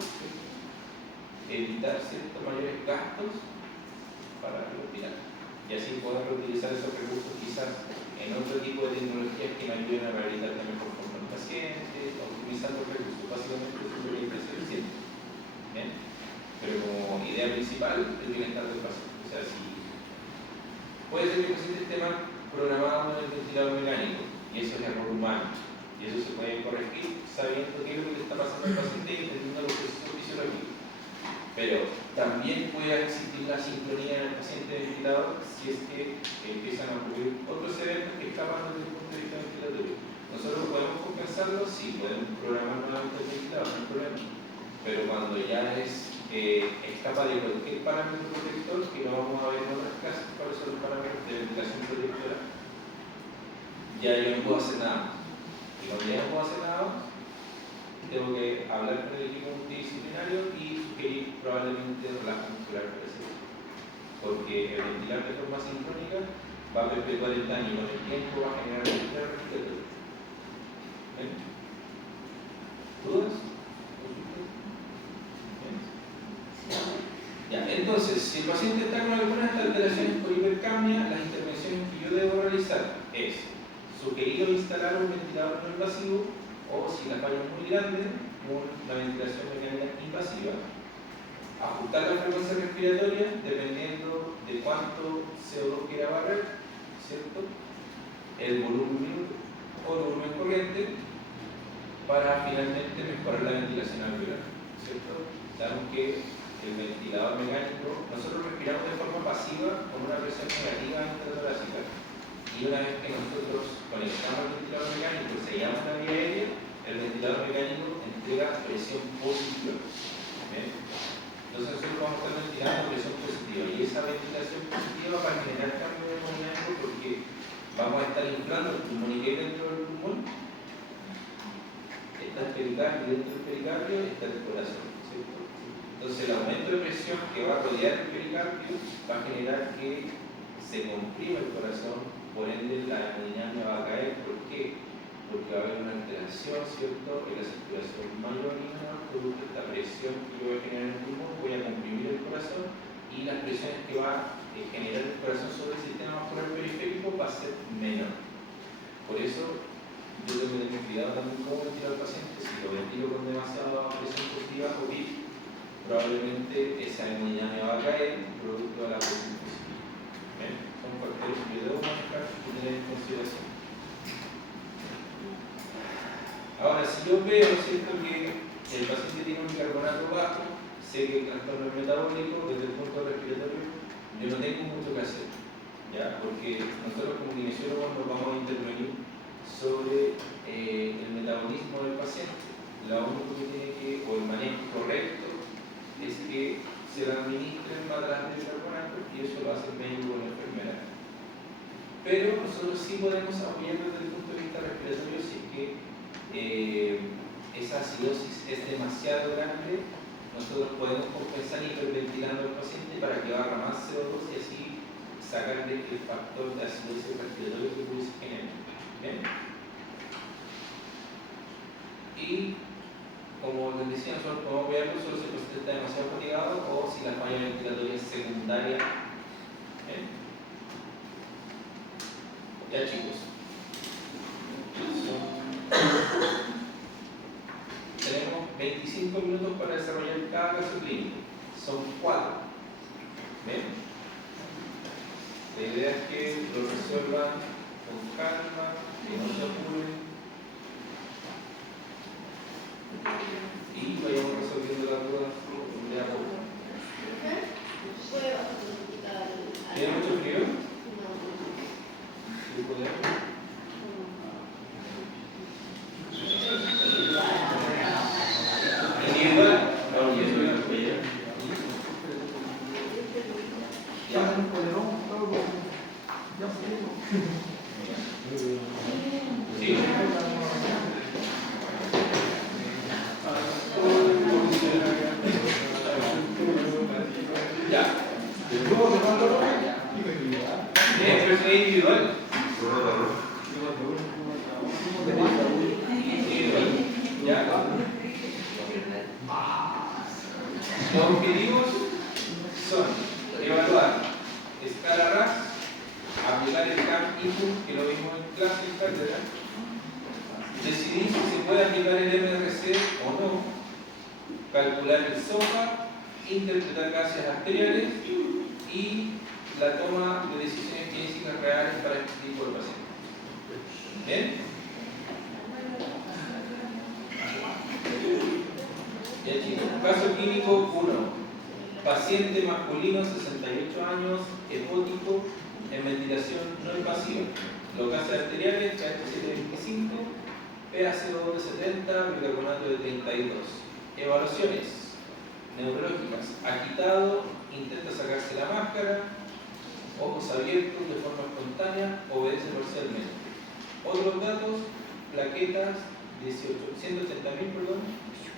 evitar ciertos mayores gastos para el hospital. Y así poder reutilizar esos recursos quizás en otro tipo de tecnologías que me ayuden a rehabilitar de mejor forma al paciente, optimizar los recursos. Básicamente eso es lo que es eficiente. ¿Bien? Pero como idea principal, el bienestar del paciente. O sea, si puede ser que el paciente esté mal programado en el ventilador mecánico, y eso es error humano, y eso se puede corregir sabiendo qué es lo que le está pasando al paciente y entendiendo los procesos fisiológicos. Pero también puede existir la sincronía en el paciente ventilador si es que empiezan a ocurrir otros eventos que escapan desde el punto de vista ventilatorio. Nosotros podemos compensarlo, sí, podemos programar nuevamente el ventilador, no hay problema. Pero cuando ya escapa de cualquier parámetro protector, que lo vamos a ver en otras clases, cuáles son los parámetros de ventilación protectora, ya yo no puedo hacer nada más. Y cuando ya no puedo hacer nada más, tengo que hablar con el equipo multidisciplinario y sugerir probablemente relajo muscular para ese equipo. Porque el ventilar de forma sincrónica va a perpetuar el daño y con el tiempo va a generar un estrés respiratorio. ¿Dudas? Ya, entonces, si el paciente está con alguna de estas alteraciones por hipercapnia, las intervenciones que yo debo realizar es sugerir o instalar un ventilador no invasivo o, si la falla es muy grande, una ventilación mecánica invasiva, ajustar la frecuencia respiratoria dependiendo de cuánto CO2 quiera barrer, ¿cierto? El volumen o el volumen corriente para finalmente mejorar la ventilación alveolar, ¿cierto? Sabemos que el ventilador mecánico, nosotros respiramos de forma pasiva con una presión negativa intratorácica y una vez que nosotros conectamos el ventilador mecánico y sellamos la vía aérea, el ventilador mecánico entrega presión positiva. ¿Ven? Entonces nosotros vamos a estar ventilando presión positiva y esa ventilación positiva va a generar cambio de hemodinámico porque vamos a estar inflando el pulmón. ¿Y qué hay dentro del pulmón? Está el pericardio, y dentro del pericardio está el corazón, ¿cierto? Entonces el aumento de presión que va a rodear el pericardio va a generar que se comprima el corazón, por ende la hemodinámica va a caer. ¿Por qué? Porque va a haber una alteración, ¿cierto?, en la circulación mayor y menor, producto de esta presión que yo voy a generar en el pulmón, voy a comprimir el corazón y las presiones que va a generar el corazón sobre el sistema vascular periférico va a ser menor. Por eso yo tengo que tener cuidado también cómo ventilar al paciente. Si lo ventilo con demasiada presión positiva o VIP, probablemente esa hemodinámica va a caer producto de la presión positiva. ¿Ven? Son factores que yo debo manejar y tener en consideración. Ahora, si yo veo, ¿cierto?, que el paciente tiene un bicarbonato bajo, sé que el trastorno es metabólico, desde el punto respiratorio, yo no tengo mucho que hacer, ¿ya? Porque nosotros como kinesiólogos nos vamos a intervenir sobre el metabolismo del paciente. Lo único que tiene que, o el manejo correcto, es que se le administren matraces de bicarbonato y eso lo hace el médico o la enfermera. Pero nosotros sí podemos apoyar desde el punto de vista respiratorio si es que esa acidosis es demasiado grande. Nosotros podemos compensar hiperventilando al paciente para que barra más CO2 y así sacar el factor de acidosis respiratoria que pudiese generar. ¿Bien? Y como les decía, nosotros podemos verlo solo si el paciente está demasiado fatigado o si la falla ventilatoria es secundaria. ¿Bien? Ya, chicos. Tenemos 25 minutos para desarrollar cada cada caso clínico. Son 4. ¿Ven? La idea es que lo resuelvan con calma, que no se apuren y vayamos resolviendo las dudas de a poco. ¿Puede bajar un poquito al... ¿Tiene mucho frío? No. ¿Sí, podemos? Individual. No, individual. Ya, un polerón, todo. Ya ¿Sí? Ya. ¿Es individual? Ya. Los objetivos son evaluar escala RAS, aplicar el CAM input que lo vimos en clase, etc. Decidir si se puede aplicar el MRC o no, calcular el SOFA, interpretar gases arteriales y la toma de decisiones clínicas reales para este tipo de pacientes. ¿Bien? Ya chicos, caso clínico 1. Paciente masculino, 68 años, hepático, en ventilación no invasiva. Los gases arteriales, KH725, PaCO2 de 70, bicarbonato de 32. Evaluaciones neurológicas. Agitado, intenta sacarse la máscara, ojos abiertos de forma espontánea, obedece parcialmente. Otros datos, plaquetas 180.000,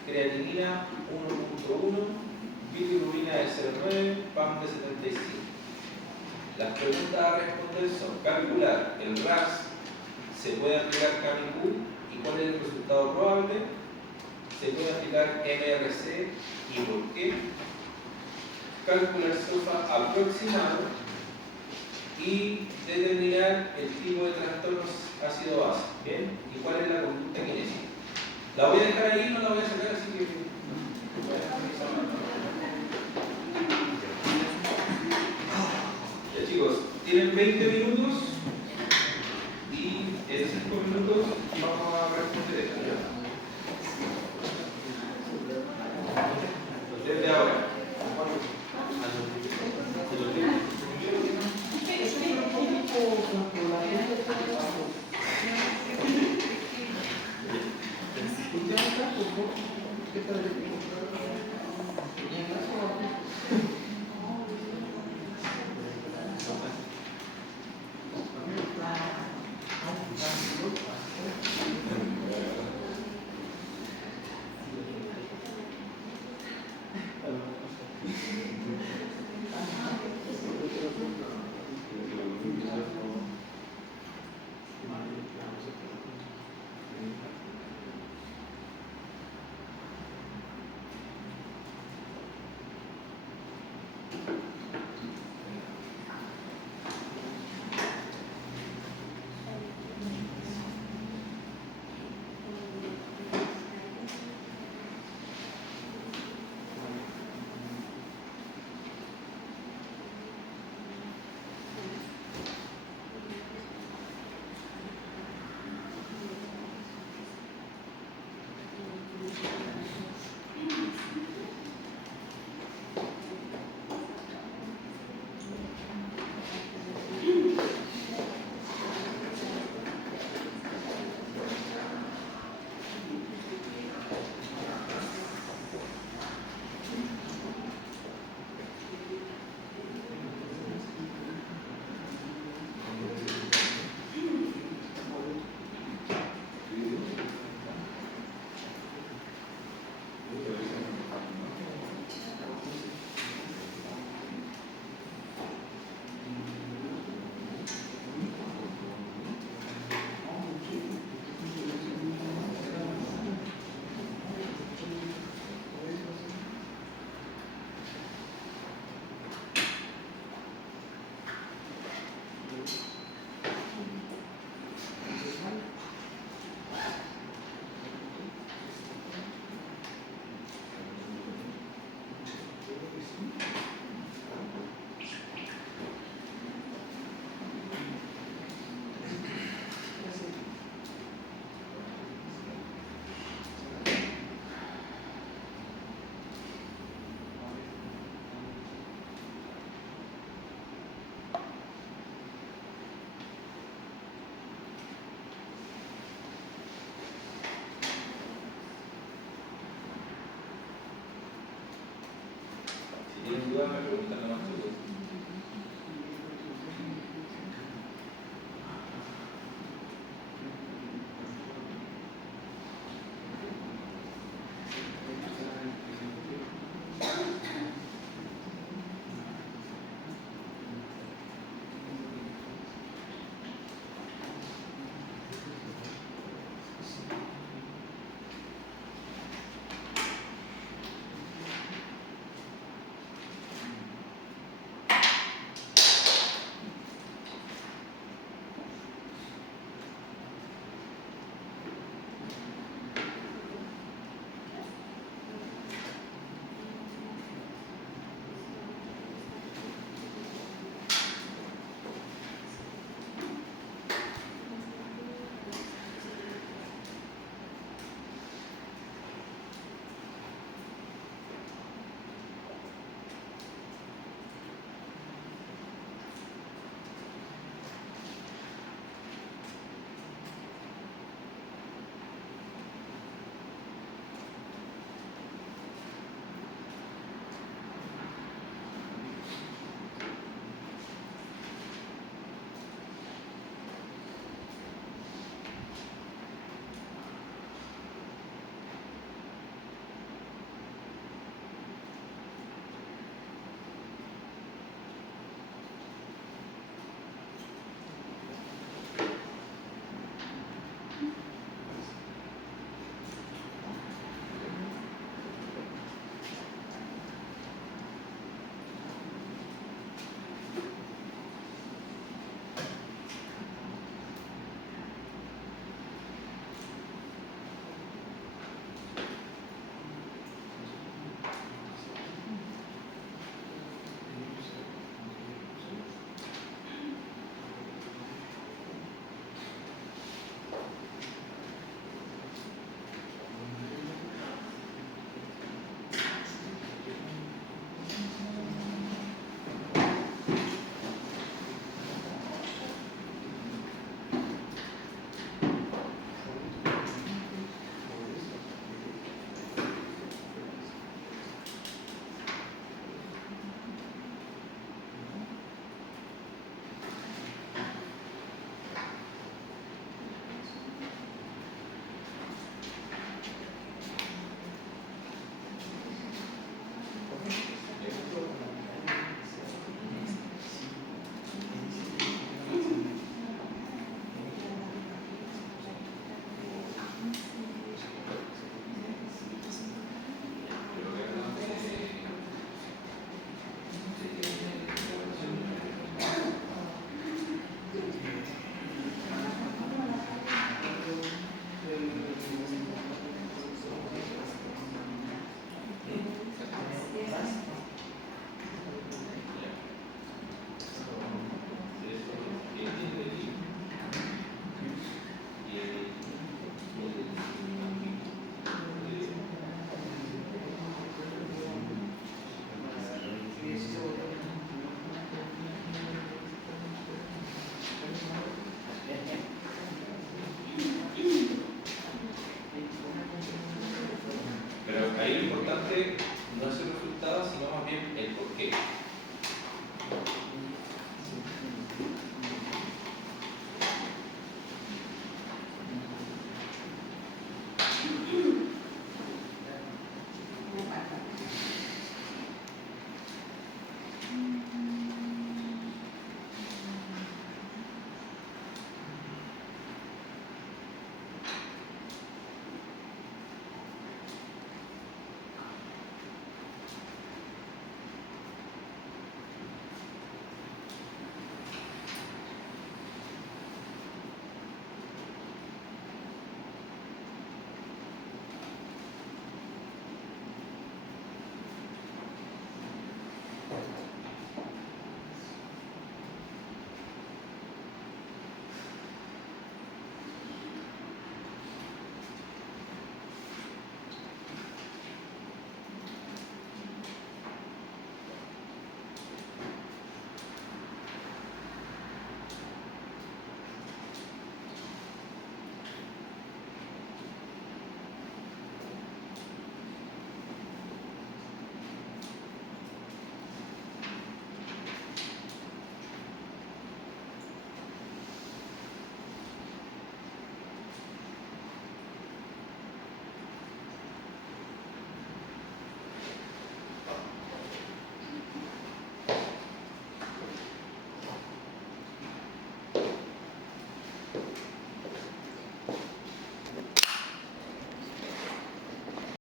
creatinina 1.1, bilirrubina de 0.9, PAM de 75. Las preguntas a responder son: calcular el RAS, se puede aplicar CAMIQ y cuál es el resultado probable, se puede aplicar MRC y por qué, calcular SOFA aproximado y determinar el tipo de trastornos ácido-base. ¿Bien? ¿Y cuál es la conducta kinésica? La voy a dejar ahí, no la voy a sacar, así que... Ya chicos, tienen 20 minutos y en 5 minutos vamos a responder esto. Desde ahora. dudas me preguntan nomás.